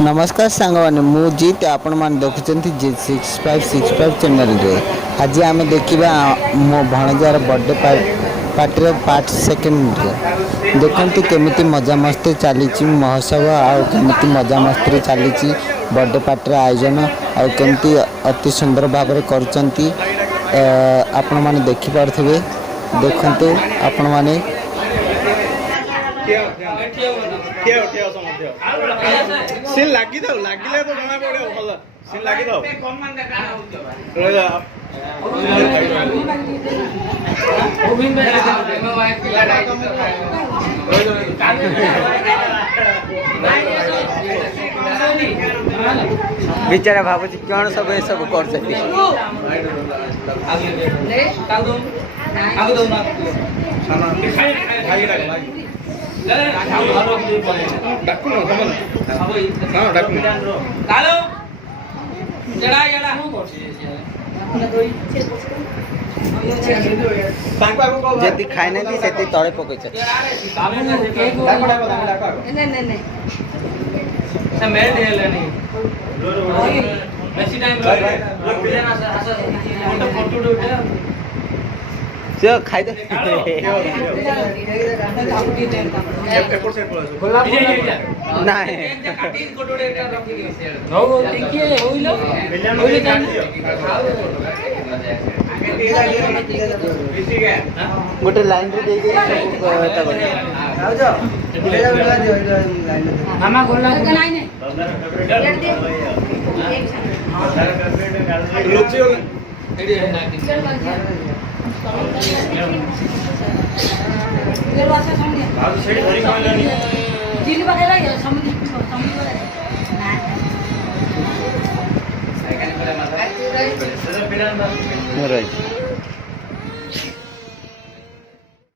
नमस्कार सांगवाने मु जीत आपण मान देखुचंती जी 6565 चैनल रे आज आम देखा मो भणजार बर्थडे पार्टी पार्ट सेकेंड रे देखते केमिति मजा मस्ती चली महोत्सव आमिति मजा मस्ती चली बर्थडे पार्टी आयोजन आमती अति सुंदर भाव में करचंती आपण माने देखि पारथिबे देखंतु आपण माने सीन लागी थाउ लागिले तो जଣା पड़े भल सीन लागी थाउ बेचारा भावुची कौन सब ये सब कर सकती जति खाई ना से तले पकई खाई दे गोटे लाइन रे